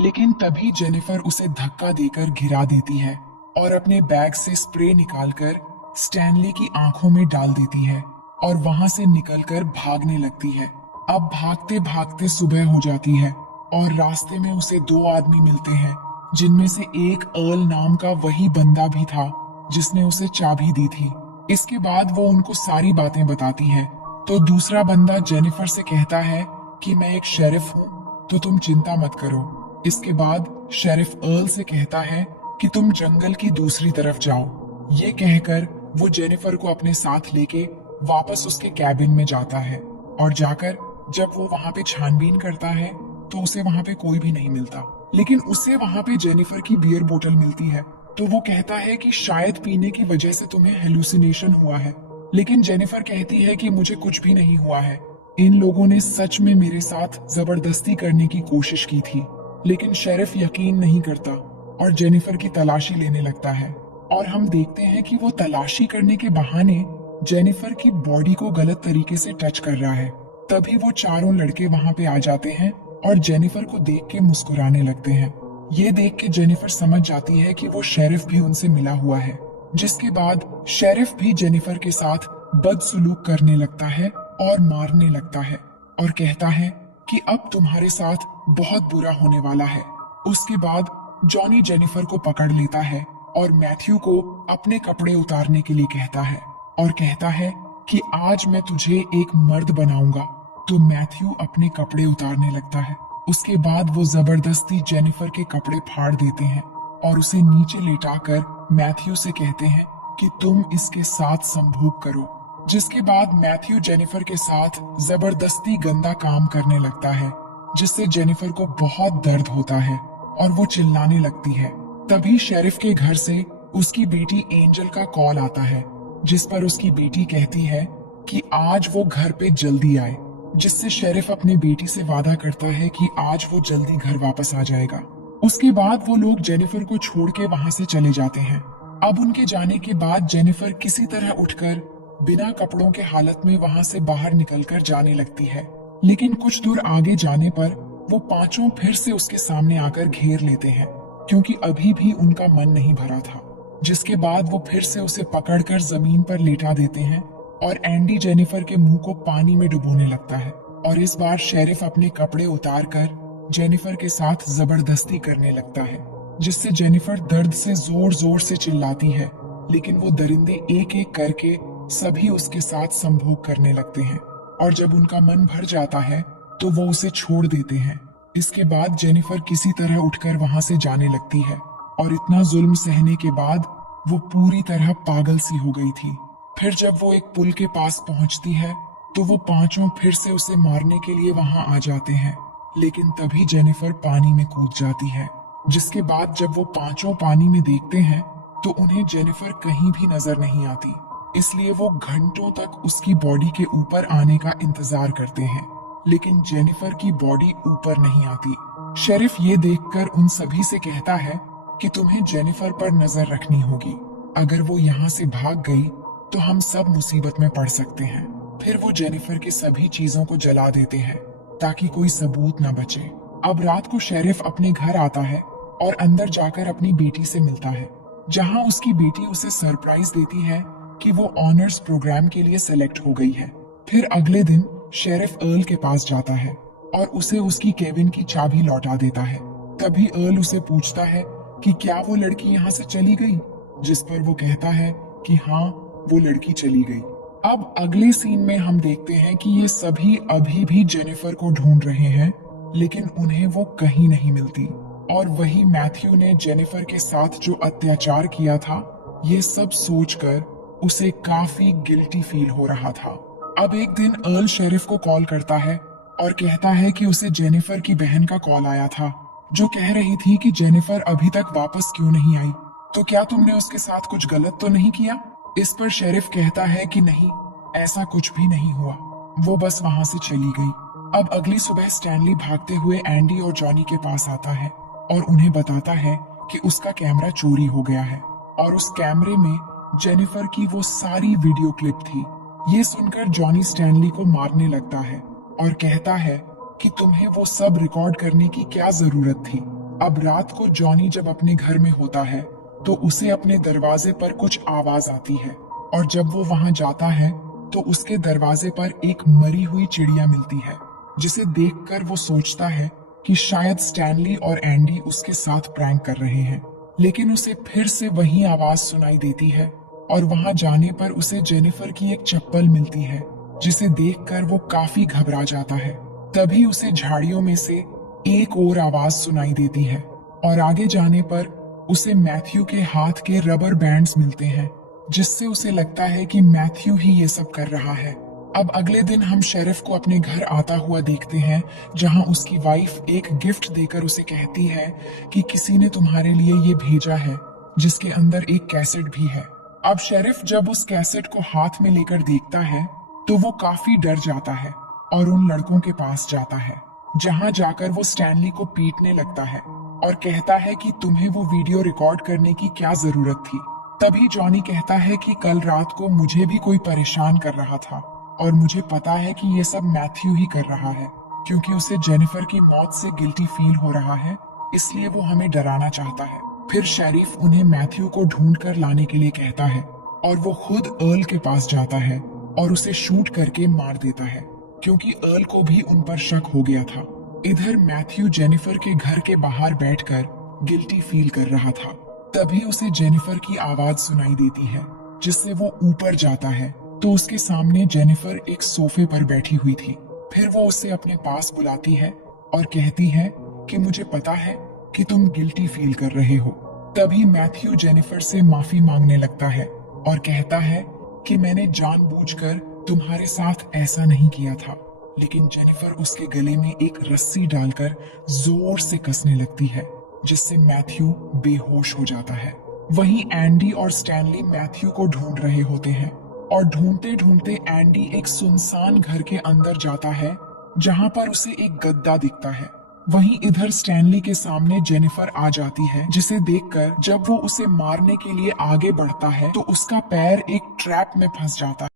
लेकिन तभी जेनिफर उसे धक्का देकर गिरा देती है और अपने बैग से स्प्रे निकालकर स्टैनली की आंखों में डाल देती है और वहां से निकलकर भागने लगती है। अब भागते भागते सुबह हो जाती है और रास्ते में उसे दो आदमी मिलते हैं, जिनमें से एक अर्ल नाम का वही बंदा भी था जिसने उसे चाबी दी थी। इसके बाद वो उनको सारी बातें बताती है। तो दूसरा बंदा जेनिफर से कहता है कि मैं एक शेरिफ हूँ, तो तुम चिंता मत करो। इसके बाद शेरिफ अर्ल से कहता है कि तुम जंगल की दूसरी तरफ जाओ। ये कहकर वो जेनिफर को अपने साथ लेके वापस उसके कैबिन में जाता है और जाकर जब वो वहां पे छानबीन करता है तो उसे वहां पे कोई भी नहीं मिलता, लेकिन उसे वहां पे जेनिफर की बियर बोतल मिलती है। तो वो कहता है कि शायद पीने की वजह से तुम्हें हेलुसिनेशन हुआ है, लेकिन जेनिफर कहती है कि मुझे कुछ भी नहीं हुआ है। इन लोगों ने सच में मेरे साथ जबरदस्ती करने की कोशिश की थी। लेकिन शेरिफ यकीन नहीं करता और जेनिफर की तलाशी लेने लगता है और हम देखते हैं कि वो तलाशी करने के बहाने जेनिफर की बॉडी को गलत तरीके से टच कर रहा है। तभी वो चारों लड़के वहां पे आ जाते हैं और जेनिफर को देख के मुस्कुराने लगते हैं। ये देख के जेनिफर समझ जाती है कि वो शेरिफ भी उनसे मिला हुआ है, जिसके बाद शेरिफ भी जेनिफर के साथ बदसलूक करने लगता है और मारने लगता है और कहता है कि अब तुम्हारे साथ बहुत बुरा होने वाला है। उसके बाद जॉनी जेनिफर को पकड़ लेता है और मैथ्यू को अपने कपड़े उतारने के लिए कहता है और कहता है कि आज मैं तुझे एक मर्द बनाऊंगा। तो मैथ्यू अपने कपड़े उतारने लगता है। उसके बाद वो जबरदस्ती जेनिफर के कपड़े फाड़ देते हैं और उसे नीचे लेटाकर मैथ्यू से कहते हैं कि तुम इसके साथ संभोग करो। जिसके बाद मैथ्यू जेनिफर के साथ जबरदस्ती गंदा काम करने लगता है, जिससे जेनिफर को बहुत दर्द होता है और वो चिल्लाने लगती है। तभी शेरिफ के घर से उसकी बेटी एंजल का कॉल आता है, जिस पर उसकी बेटी कहती है कि आज वो घर पे जल्दी आए, जिससे शेरिफ अपनी बेटी से वादा करता है कि आज वो जल्दी घर वापस आ जाएगा। उसके बाद वो लोग जेनिफर को छोड़ के वहां से चले जाते हैं। अब उनके जाने के बाद जेनिफर किसी तरह उठकर बिना कपड़ों के हालत में वहां से बाहर निकलकर जाने लगती है, लेकिन कुछ दूर आगे जाने पर वो पांचों फिर से उसके सामने आकर घेर लेते हैं, क्योंकि अभी भी उनका मन नहीं भरा था। जिसके बाद वो फिर से उसे पकड़कर जमीन पर लेटा देते हैं और एंडी जेनिफर के मुंह को पानी में डुबोने लगता है और इस बार शेरिफ अपने कपड़े उतारकर जेनिफर के साथ जबरदस्ती करने लगता है, जिससे जेनिफर दर्द से जोर जोर से चिल्लाती है। लेकिन वो दरिंदे एक एक करके सभी उसके साथ संभोग करने लगते हैं और जब उनका मन भर जाता है तो वो उसे छोड़ देते हैं। इसके बाद जेनिफर किसी तरह उठकर वहां से जाने लगती है और इतना जुल्म सहने के बाद वो पूरी तरह पागल सी हो गई थी। फिर जब वो एक पुल के पास पहुंचती है तो वो पांचों फिर से उसे मारने के लिए वहां आ जाते हैं, लेकिन तभी जेनिफर पानी में कूद जाती है। जिसके बाद जब वो पांचों पानी में देखते हैं तो उन्हें जेनिफर कहीं भी नजर नहीं आती, इसलिए वो घंटों तक उसकी बॉडी के ऊपर आने का इंतजार करते हैं, लेकिन जेनिफर की बॉडी ऊपर नहीं आती। शेरिफ ये देखकर उन सभी से कहता है कि तुम्हें जेनिफर पर नजर रखनी होगी। अगर वो यहाँ से भाग गई तो हम सब मुसीबत में पड़ सकते हैं। फिर वो जेनिफर की सभी चीजों को जला देते हैं ताकि कोई सबूत न बचे। अब रात को शेरिफ अपने घर आता है और अंदर जाकर अपनी बेटी से मिलता है, जहाँ उसकी बेटी उसे सरप्राइज देती है कि वो ऑनर्स प्रोग्राम के लिए सेलेक्ट हो गई है। फिर अगले दिन शेरिफ अर्ल के पास जाता है और उसे उसकी केबिन की चाबी लौटा देता है। तभी अर्ल उसे पूछता है कि क्या वो लड़की यहाँ से चली गई, जिस पर वो कहता है कि हाँ, वो लड़की चली गई। अब अगले सीन में हम देखते हैं कि ये सभी अभी भी जेनिफर को ढूंढ रहे हैं, लेकिन उन्हें वो कहीं नहीं मिलती और वही मैथ्यू ने जेनिफर के साथ जो अत्याचार किया था, ये सब सोचकर उसे काफी गिल्टी फील हो रहा था। अब एक दिन अर्ल शेरिफ को कॉल करता है और कहता है कि उसे जेनिफर की बहन का कॉल आया था, जो कह रही थी कि जेनिफर अभी तक वापस क्यों नहीं आई, तो क्या तुमने उसके साथ कुछ गलत तो नहीं किया। इस पर शेरिफ कहता है कि नहीं, ऐसा कुछ भी नहीं हुआ, वो बस वहां से चली गई। अब अगली सुबह स्टैनली भागते हुए एंडी और जॉनी के पास आता है और उन्हें बताता है कि उसका कैमरा चोरी हो गया है और उस कैमरे में जेनिफर की वो सारी वीडियो क्लिप थी। ये सुनकर जॉनी स्टैनली को मारने लगता है और कहता है कि तुम्हें वो सब रिकॉर्ड करने की क्या जरूरत थी। अब रात को जॉनी जब अपने घर में होता है तो उसे अपने दरवाजे पर कुछ आवाज आती है, और जब वो वहां जाता है तो उसके दरवाजे पर एक मरी हुई चिड़िया मिलती है, जिसे देखकर वो सोचता है कि शायद स्टैनली और एंडी उसके साथ प्रैंक कर रहे हैं। लेकिन उसे फिर से वही आवाज सुनाई देती है, और वहां जाने पर उसे जेनिफर की एक चप्पल मिलती है, जिसे देखकर वो काफी घबरा जाता है। तभी उसे झाड़ियों में से एक और आवाज सुनाई देती है, और आगे जाने पर उसे मैथ्यू के हाथ के रबर बैंड्स मिलते हैं, जिससे उसे लगता है कि मैथ्यू ही ये सब कर रहा है। अब अगले दिन हम शेरिफ को अपने घर आता हुआ देखते हैं, जहां उसकी वाइफ एक गिफ्ट देकर उसे कहती है कि किसी ने तुम्हारे लिए ये भेजा है, जिसके अंदर एक कैसेट भी है। अब शेरिफ जब उस कैसेट को हाथ में लेकर देखता है तो वो काफी डर जाता है और उन लड़कों के पास जाता है, जहां जाकर वो स्टैनली को पीटने लगता है और कहता है कि तुम्हें वो वीडियो रिकॉर्ड करने की क्या जरूरत थी। तभी जॉनी कहता है कि कल रात को मुझे भी कोई परेशान कर रहा था, और मुझे पता है कि ये सब मैथ्यू ही कर रहा है, क्योंकि उसे जेनिफर की मौत से गिल्टी फील हो रहा है, इसलिए वो हमें डराना चाहता है। फिर शेरिफ उन्हें मैथ्यू को ढूंढ कर लाने के लिए कहता है, और वो खुद अर्ल के पास जाता है और उसे शूट करके मार देता है, क्योंकि अर्ल को भी उन पर शक हो गया था। इधर मैथ्यू जेनिफर के घर के बाहर बैठकर गिल्टी फील कर रहा था। तभी उसे जेनिफर की आवाज सुनाई देती है, जिससे वो ऊपर जाता है तो उसके सामने जेनिफर एक सोफे पर बैठी हुई थी। फिर वो उसे अपने पास बुलाती है और कहती है कि मुझे पता है कि तुम गिल्टी फील कर रहे हो। तभी मैथ्यू जेनिफर से माफी मांगने लगता है और कहता है कि मैंने जानबूझकर तुम्हारे साथ ऐसा नहीं किया था। लेकिन जेनिफर उसके गले में एक रस्सी डालकर जोर से कसने लगती है, जिससे मैथ्यू बेहोश हो जाता है। वहीं एंडी और स्टैनली मैथ्यू को ढूंढ रहे होते हैं, और ढूंढते ढूंढते एंडी एक सुनसान घर के अंदर जाता है, जहां पर उसे एक गद्दा दिखता है। वहीं इधर स्टैनली के सामने जेनिफर आ जाती है, जिसे देखकर जब वो उसे मारने के लिए आगे बढ़ता है तो उसका पैर एक ट्रैप में फंस जाता है।